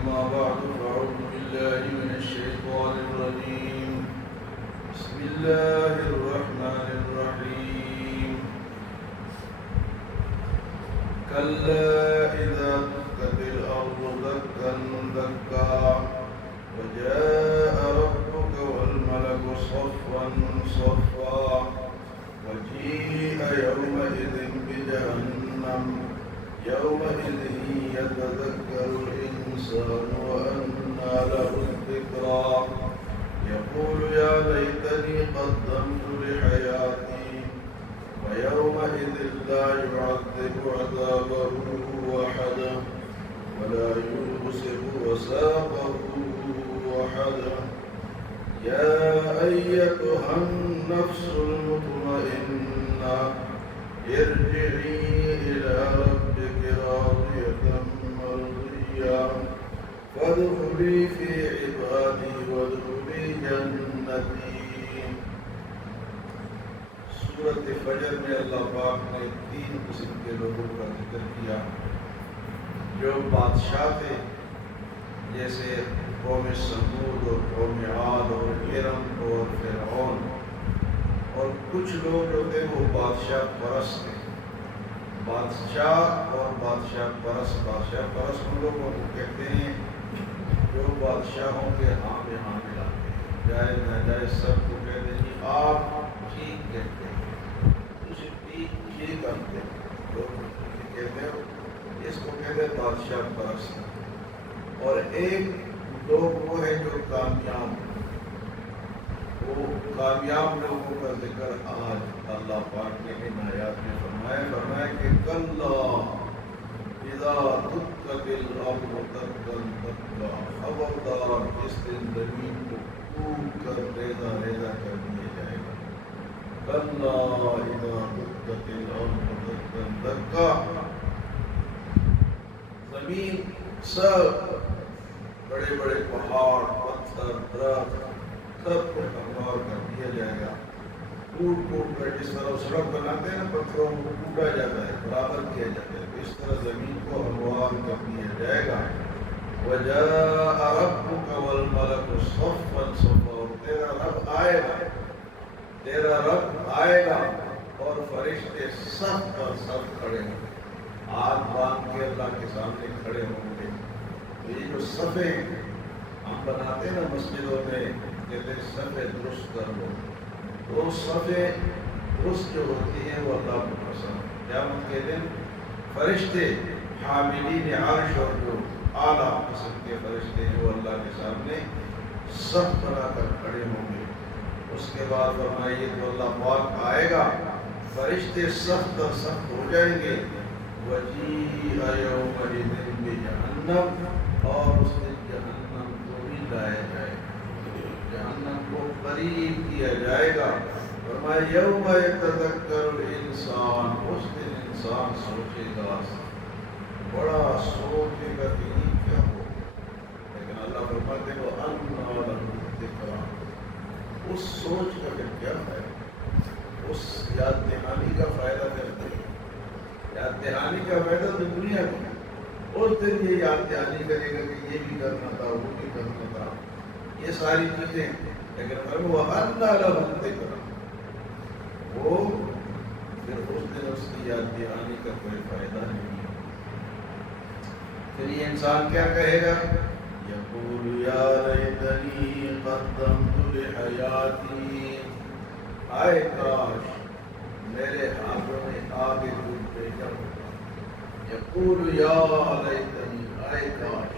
أما بعد فأعوذ بالله من الشيطان الرجيم. بسم الله الرحمن الرحيم. كلا إذا دكت الأرض دكا دكا وجاء ربك والملك صفا صفا وجيء يومئذ بجهنم يومئذ يتذكر الإنسان وأنى له الذكرى يقول يا ليتني قدمت لحياتي ويومئذ لا يعذب عذابه أحد ولا يوثق وثاقه أحد. يا أيتها النفس المطمئنة ارجعي إلى ربك راضية مرضية فادخلي في عبادي وادخلي جنتي. سورۃ فجر میں اللہ پاک نے 3 قسم کے لوگوں کا ذکر کیا جو بادشاہ تھے، جیسے قوم سمود اور قوم عاد اور ارم اور فرعون، اور کچھ لوگ جو تھے وہ بادشاہ پرست تھے. بادشاہ اور بادشاہ پرست ان لوگوں کو کہتے ہیں جو بادشاہوں کے ہاں میں ہاں ملاتے ہیں، جائز ناجائز سب کو کہتے ہیں کہ آپ ٹھیک کہتے ہیں، تجھے ٹھیک کرتے ہیں، لوگ کہتے ہیں، اس کو کہتے ہیں بادشاہ پرست. اور ایک لوگ وہ ہیں جو کامیاب، وہ کامیاب لوگوں کا ذکر آج اللہ پاک نے ان آیات میں فرمایا کہ کلا اذا دکت الارض دکا دکا، خبردار جس دن زمین کو کوٹ کر ریزہ ریزہ کر دیا جائے گا. کلا اذا دکت الارض دکا دکا، زمین سب بڑے بڑے پہاڑ پتھر درخت سب کو ہموار کر دیا جائے گا. ٹوٹ کر جس طرح سڑک بناتے ہیں نا، پتھروں کو ٹوٹا جاتا ہے، برابر کیا جاتا ہے، اس طرح زمین کو ہموار کر دیا جائے گا. وَجَاءَ رَبُّكَ وَالْمَلَكُ صَفًّا صَفًّا، اور تیرا رب آئے گا اور فرشتے صف پر صف کھڑے ہوں گے، ہاتھ باندھ کے اللہ کے سامنے کھڑے ہوں گے. یہ جو صفیں ہم بناتے ہیں نا مسجدوں میں، کہتے ہیں صفیں درست کر لو، وہ صفیں درست جو ہوتی ہیں وہ اللہ کو پسند ہے. قیامت کے دن فرشتے حاملین عرش اور جو اعلیٰ قسم کے فرشتے ہیں وہ اللہ کے سامنے صف بنا کر کھڑے ہوں گے. اس کے بعد فرمائیے تو اللہ پاک آئے گا، فرشتے صف در صف ہو جائیں گے. وَجِيءَ يَوْمَئِذٍ بِجَهَنَّمَ، اور اس دن جہنم کو بھی لایا جائے گا، جہنم کو قریب کیا جائے گا. فرمایا یوم یتذکر الانسان، اس دن انسان سوچے گا، بڑا سوچے گا کہ یہ کیا ہو. لیکن اللہ فرماتے ہیں وَأَنَّىٰ لَهُ الذِّكْرَىٰ، اس سوچ کا پھر کیا فائدہ، اس یاد دہانی کا فائدہ کرتے ہیں. یاد دہانی کا فائدہ تو دنیا میں، اس دن یہ یاد دہانی کرے گا کہ یہ بھی کرنا تھا وہ بھی کرنا تھا، یہ ساری چیزیں. لیکن وَأَنَّىٰ لَهُ الذِّكْرَىٰ، وہ پھر اس دن اس کی یاد دہانی کا کوئی فائدہ نہیں. پھر یہ انسان کیا کہے گا؟ یقول یا لیتنی قدمت لحیاتی، آئے کاش میرے ہاتھوں میں آگے کچھ بھیجا ہوتا. یقول یا لیتنی، آئے کاش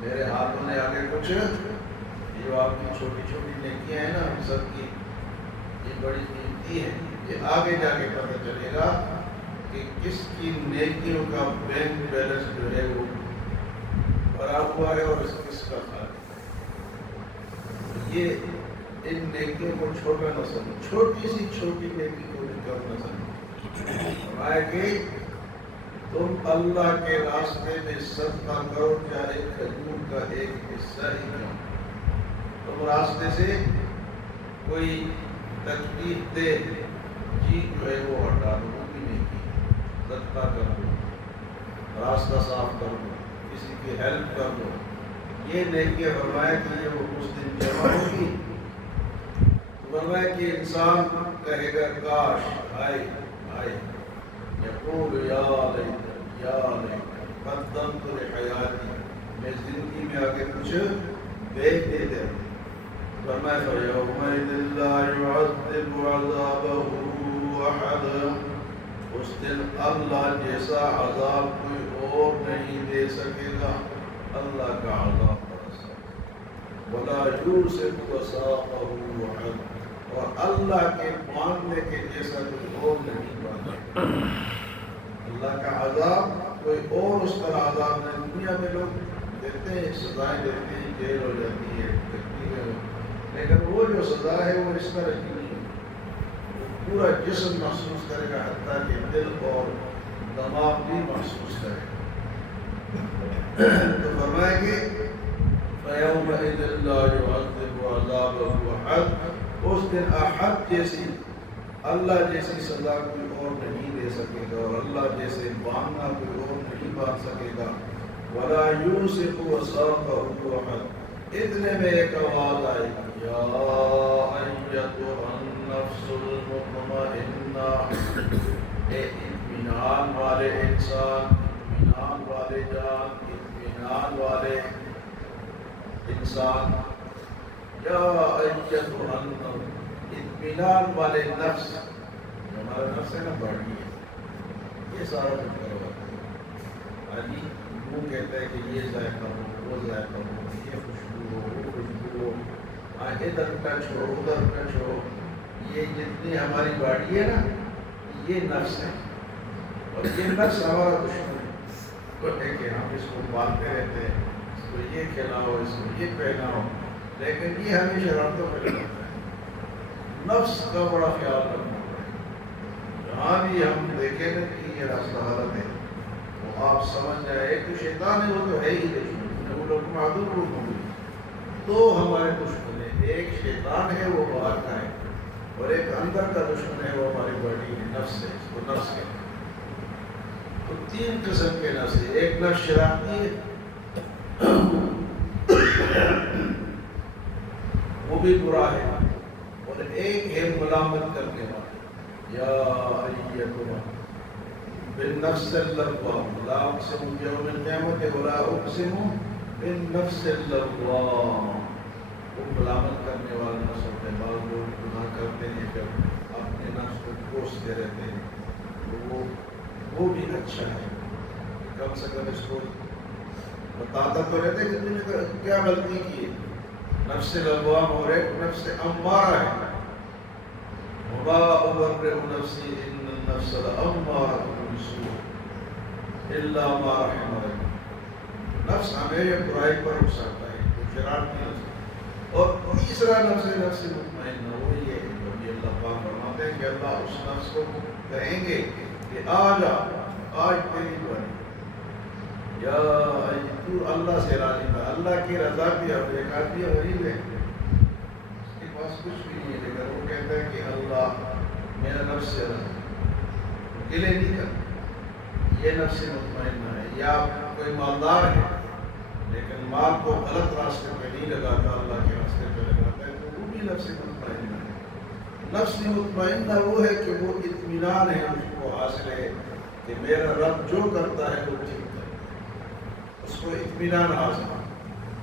میرے ہاتھوں نے آگے کچھ، یہ جو آپ کی چھوٹی چھوٹی نیکیاں ہیں نا ہم سب کی، یہ بڑی قیمتی ہے. یہ آگے جا کے پتہ چلے گا کہ کس کی نیکیوں کا بینک بیلنس جو ہے وہ بھرا ہوا ہے اور کس کا خالی. یہ ان نیکیوں کو چھوٹا نہ سمجھو، چھوٹی سی چھوٹی نیکی کو بھی کم نہ سمجھو. فرمایا کہ تم اللہ کے راستے میں صدقہ کرو، چاہے کھجور کا ایک حصہ ہی کرو. تم راستے سے کوئی تکلیف دے چیز جو ہے وہ ہٹا دو، وہ بھی نہیں کی. صدقہ کر دو، راستہ صاف کر دو، کسی کی ہیلپ کر دو، یہ نیکیاں فرمایا کہ یہ وہ اس دن جمع ہوگی. فرمایا کہ انسان کہے گا کاش، ہائے ہائے، یقول یا لیت یا لیت قدمت لحیاتی، میں زندگی میں آگے کچھ دیکھ دیتے. فرمایا فَيَوْمَئِذٍ لَا يُعَذِّبُ عَذَابَهُ أَحَدٌ، اس دن اللہ جیسا عذاب کوئی اور نہیں دے سکے گا. اللہ کا عذاب برسا وَلَا يُوثِقُ وَثَاقَهُ أَحَدٌ، اور اللہ کے باندھنے کے جیسا کوئی اور نہیں باندھے. اللہ کا عذاب کوئی اور اس طرح عذاب نہیں. دنیا میں لوگ دیتے ہیں، سزائیں دیتے ہیں، جیل ہو جاتی ہے، لیکن وہ جو سزا ہے وہ اس طرح کی نہیں ہے. وہ پورا جسم محسوس کرے گا، حتیٰ کہ دل اور دماغ بھی محسوس کرے گا. تو فرمائے کہ فَيَوْمَئِذٍ لَا يُعَذِّبُ عَذَابَهُ أَحَدٌ، اس دن احد جیسی، اللہ جیسی سزا کوئی اور نہیں دے سکے گا، اور اللہ جیسے باندھنا کوئی اور نہیں باندھ سکے گا. وَلَا يُوثِقُ وَثَاقَهُ أَحَدٌ. اتنے میں ایک آواز آئی، یا ایتھا النفس المطمئنہ، اے اطمینان والے انسان، اطمینان والے جان، اطمینان والے انسان. یا ایتھا النفس، اطمینان والے نفس. ہمارا نفس ہے نا باڈی ہے، یہ سارا کچھ کرواتا ہے. آجی وہ کہتا ہے کہ یہ ذائقہ ہو، وہ ذائقہ ہو، یہ خوشبو ہو، وہ خوشبو ہو، ادھر ٹچ ہو، ادھر ٹچ ہو. یہ جتنی ہماری باڈی ہے نا، یہ نفس ہے، اور یہ نفس ہمارا دشمن ہے. تو ہے کہ ہم اس کو پالتے رہتے ہیں، اس کو یہ کھلاؤ، اس کو یہ پہناؤ، لیکن یہ ہمیں شرارتوں میں لگتا ہے. نفس کا بڑا خیال رکھنا پڑے. جہاں بھی ہم دیکھیں نا کہ یہ راستہ حالت ہے، تو آپ سمجھ جائیں ایک تو شیطان ہے، وہ تو ہے ہی دشمن، وہ لوگ معذور روح ہوں گے. دو ہمارے دشمن ہیں، ایک شیطان ہے وہ باہر کا ہے، اور ایک اندر کا دشمن ہے وہ ہماری باڈی ہے، نفس ہے، اس کو نفس کہتے ہیں. تو تین قسم کے نفس ہے. ایک نفس شرارتی ہے، وہ بھی برا ہے، اور ایک ہے ملامت کرنے والا. یا ایتھا بالنفس اللوامہ، لا اقسم بیوم القیامۃ ولا اقسم بالنفس اللوامہ. وہ ملامت کرنے والا نفس ہوتا ہے. بعض لوگ گناہ کرتے ہیں جب اپنے نفس کو کوستے رہتے ہیں، تو وہ بھی اچھا ہے. کم سے کم اس کو بتاتا تو رہتے کہ تم نے کیا غلطی کی ہے. نفس لوام اور ایک نفس امارہ ہے. وما ابرئ نفسی ان النفس لامارۃ بالسوء الا ما رحم ربی. نفس ہمیں برائی پر اکساتا ہے، تو شرارتی نفس. اور تیسرا نفس ہے نفس مطمئنہ. وہ یہ ہے جو اللہ پاک فرماتے ہیں کہ اللہ اس نفس کو کہیں گے کہ آ جا، آج تیری باری. یا تو اللہ سے راضی تھا، اللہ کی رضا بھی اور ایک آدمی غریب ہے، اس کے پاس کچھ بھی نہیں ہے، لیکن وہ کہتا ہے کہ اللہ میرا نفس سے راضی، گلے نہیں کرتا. یہ نفس مطمئنہ ہے. یا کوئی مالدار ہے لیکن مال کو غلط راستے پہ نہیں لگاتا، اللہ کے راستے پہ لگاتا ہے، تو وہ بھی نفس مطمئنہ ہے. نفس مطمئنہ وہ ہے کہ وہ اطمینان ہے، اس کو حاصل ہے کہ میرا رب جو کرتا ہے وہ ٹھیک کرتا ہے، اس کو اطمینان حاصل ہے.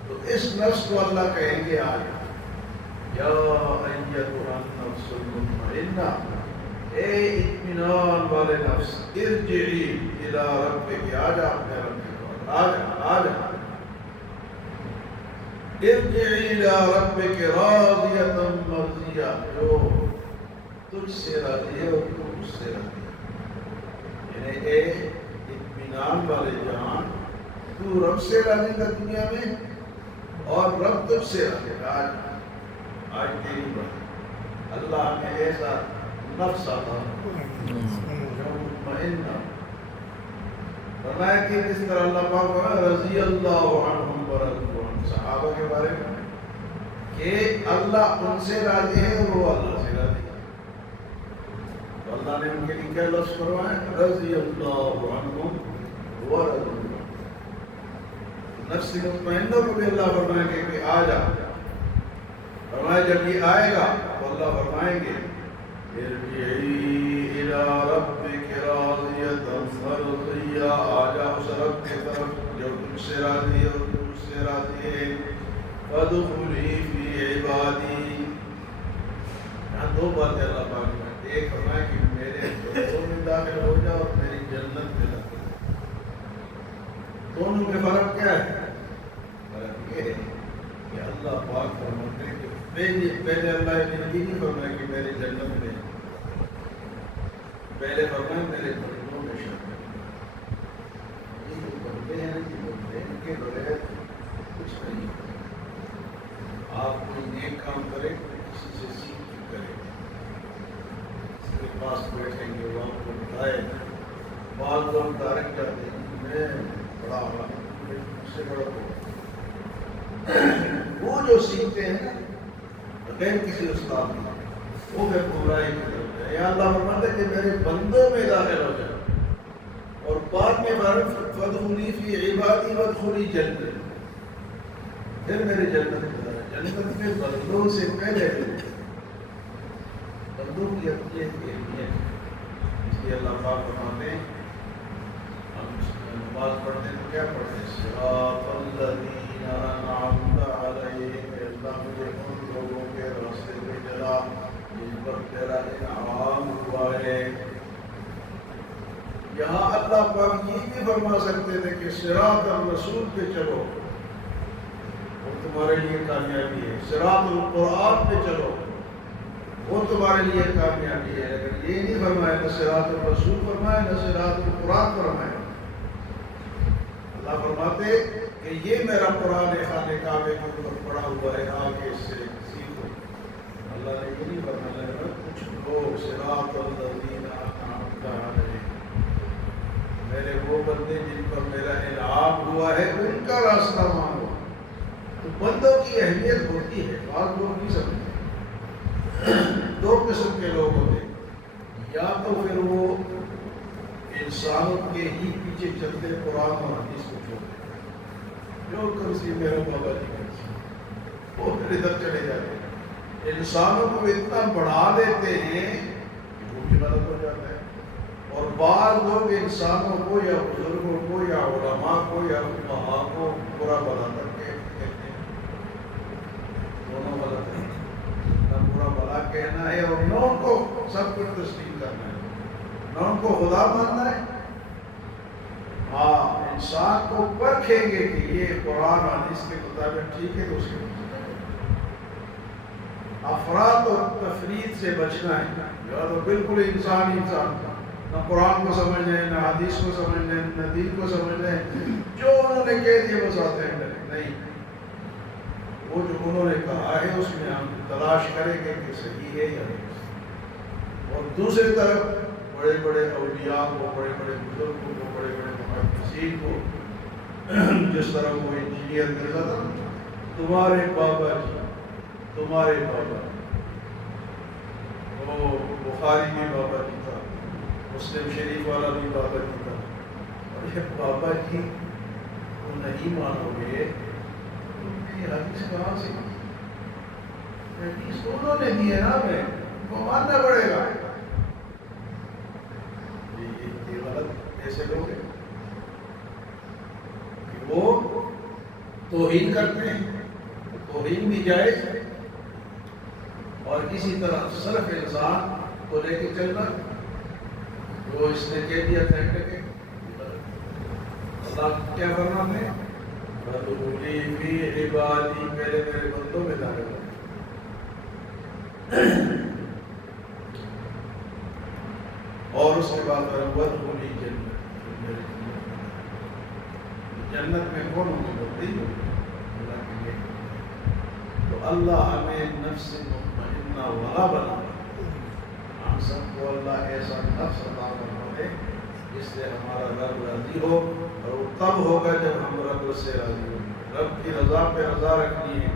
تو اس نفس کو اللہ کہیں گے آج یا ایتھا النفس المطمئنہ، اے اطمینان والے نفس، ارجعی الی ربک، آجا اپنے رب کے پاس، آجا آجا. ارجعی الی ربک راضیۃ مرضیہ، جو تجھ سے راضی ہے اور تو مجھ سے راضی ہے. یعنی اے اطمینان والے جان، تو رب سے راضی تھا دنیا میں، اور رب تجھ سے راضی ہے. آج تیری بات. اللہ نے ایسا نفس آتا جو مطمئنہ. فرمایا کہ جس طرح اللہ پاک کا رضی اللہ عنہم ورضوا عنہ، صحابہ کے بارے میں کہ اللہ ان سے راضی ہے اور وہ اللہ سے راضی ہے. تو اللہ نے ان کے لیے کیا لفظ فرمایا؟ رضی اللہ عنہم ورضوا عنہ. نفس مطمئنہ کو بھی اللہ فرمائیں گے کہ آ جا. فرمایا جب یہ آئے گا تو اللہ فرمائیں گے ارجعی الی ربک راضیۃ مرضیہ، آ جا اس رب کی طرف جو تم سے راضی ہے اور تم اس سے راضی ہے. فادخلی فی عبادی. یہاں دو باتیں اللہ پاک نے، ایک فرمایا کہ میرے بندوں میں داخل ہو جا اور میری جنت میں داخل ہو جا. دونوں میں فرق کیا ہے؟ فرق یہ ہے کہ اللہ پاک فرماتے ہیں کہ پہلے اللہ نے یہ نہیں فرمایا کہ میری جنت میں، پہلے فرمایا میرے بندوں میں شامل. یہ جو بندے ہیں یہ بندے ان کے بغیر کچھ نہیں. آپ کوئی نیک کام کرے کسی سے سیکھ کے کرے، اس کے پاس بیٹھیں گے وہ آپ کو بتائے. بعض لوگ ڈائریکٹ جاتے ہیں میں بڑا مجھ سے بڑا وہ جو سیکھتے ہیں بغیر کسی استاد میں وہ پھر گمراہی کی طرف ہے. یا اللہ فرماتا ہے کہ میرے بندوں میں داخل ہو جائے. اور بعد میں فادخلی فی عبادی وادخلی جنتی، پھر میرے جنت میں جنت میں بندوں سے پہلے بندوں کی اپنی اہمیت ہے. اس لیے اللہ پاک فرماتے ہیں ہم نماز پڑھتے ہیں تو کیا پڑھتے ہیں؟ صراط الذین انعمت علیہم. اللہ مجھے ان لوگوں کے راستے پہ چلا جن پر تیرا انعام ہوا ہے. یہاں اللہ پاک یہ بھی فرما سکتے تھے کہ صراط الرسول پہ چلو وہ تمہارے لیے کامیابی ہے، صراط القرآن پہ چلو وہ تمہارے لیے کامیابی ہے. لیکن یہ نہیں فرمایا نہ صراط الرسول فرمایا نہ صراط القرآن فرمایا. اللہ فرماتے کہ یہ میرا قرآن خانہ کعبے کے اوپر پڑا ہوا ہے، آگے اس سے سیکھو. اللہ نے یہ نہیں فرمایا کچھ لوگ صراط الذین انعمت علیہم، میرے وہ بندے جن پر میرا انعام ہوا ہے ان کا راستہ مانگو. تو بندوں کی اہمیت ہوتی ہے. بعض لوگ نہیں سمجھتے. دو قسم کے لوگ ہوتے ہیں، یا تو پھر وہ انسانوں کے ہی پیچھے چلتے قرآن اور حدیث کو چھوڑتے جو کرسی میرا بابا جی کرسی وہ پھر ادھر چلے جاتے ہیں. انسانوں کو اتنا بڑھا دیتے ہیں کہ وہ بھی غلط ہو جاتا ہے. اور بعض لوگ انسانوں کو یا بزرگوں کو یا علماء کو یا فقہا کو برا بھلا کر کے کہتے ہیں. دونوں غلط ہیں. نہ برا بھلا کہنا ہے اور نہ ان کو سب کچھ تسلیم کرنا ہے، نہ ان کو خدا ماننا ہے. ہاں انسان کو پرکھیں گے کہ یہ قرآن حدیث کے مطابق ٹھیک ہے تو اس کے افراد اور تفرید سے بچنا ہے. یا تو بالکل انسان نہ قرآن کو سمجھ لیں نہ حدیث کو سمجھ لیں نہ دین کو سمجھ لیں، جو انہوں نے کہہ دیا بس آتے ہیں نہیں. وہ جو انہوں نے کہا ہے اس میں ہم تلاش کریں گے کہ صحیح ہے یا نہیں. اور دوسری طرف بڑے بڑے اولیاء کو، بڑے بڑے بزرگوں کو، بڑے بڑے محدثین کو، جس طرح وہ انجینئر کرتا تھا تمہارے بابا جی، تمہارے بابا وہ بخاری بھی بابا جی تھا، مسلم شریف والا بھی بابا جی تھا. اور یہ بابا جی کو نہیں مانو گے تو یہ حدیث کہاں سے؟ حدیث انہوں نے دی ہے نا، میں کو ماننا پڑے گا. یہ غلط ایسے لوگ ہیں کہ وہ توہین کرتے ہیں. توہین بھی جائز اور کسی طرح صرف انسان کو لے کے چلنا جو اس نے کہہ دیا تھا کہ اللہ کیا فرماتے ہیں فادخلی فی عبادی، پہلے میرے بندوں میں داخل ہو. اور اس کے بعد وادخلی جنت، جنت میں کون ہوتی ہے؟ اللہ کے لیے. تو اللہ ہمیں نفس مطمئنہ والا بنا، ہم سب کو اللہ ایسا نفس عطا فرمائے جس سے ہمارا رب راضی ہو. اور وہ تب ہوگا جب ہم رب سے راضی ہوں. رب کی رضا پہ رضا رکھنی ہے.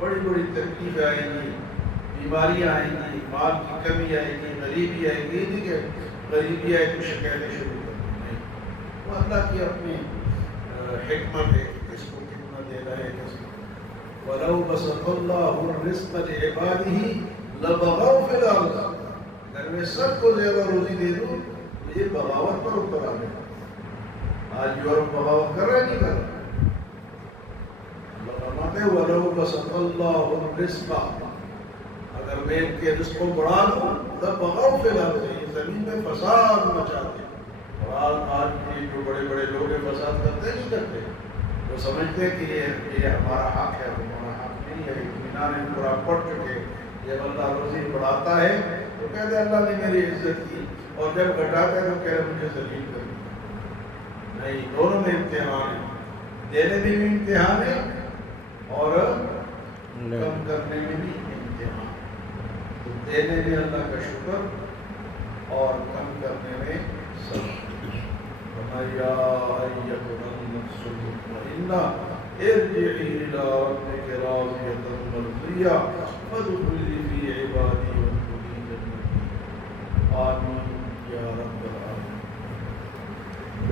بڑی بڑی تکلیفیں آئیں گی، بیماریاں آئیں گی، مال کی کمی آئے گی، غریبی آئے گی. نہیں کہ غریبی آئے تو شکایتیں شروع کر دیں، نہیں. وہ اللہ کی اپنی حکمت ہے کہ اس کو ہیں کسی وَلَوْ بَسَطَ اللَّهُ الرِّزْقَ لِعِبَادِهِ لَبَغَوْا فِي الْأَرْضِ، اگر میں سب کو زیادہ روزی دے دوں تو یہ بغاوت پر اتر آ گیا. آج یورپ بغاوت کر رہے نہیں کر رہے. اللہ فرماتے ہیں وَلَوْ بَسَطَ اللَّهُ الرِّزْقَ، اگر میں ان کے رزق کو بڑھا دوں لَبَغَوْا فِي الْأَرْضِ، یہ زمین میں فساد مچا دے. اور آج کے جو بڑے بڑے لوگ ہیں فساد کرتے نہیں کرتے، وہ سمجھتے ہیں کہ یہ ہمارا حق ہے، ہمارا حق نہیں ہے. اطمینان ان پر آپ پڑھ چکے. جب اللہ روزی بڑھاتا ہے تو کہتے ہیں اللہ نے میری عزت کی، اور جب گھٹاتا ہے تو کہہ رہے مجھے ذلیل کر دیا. نہیں، دونوں میں امتحان ہے. دینے میں بھی امتحان ہے اور کم کرنے میں بھی امتحان. تو دینے میں اللہ کا شکر اور کم کرنے میں صبر. یا ایتها النفس المطمئنہ ارجعی الی ربک راضیۃ مرضیہ فادخلی فی عبادی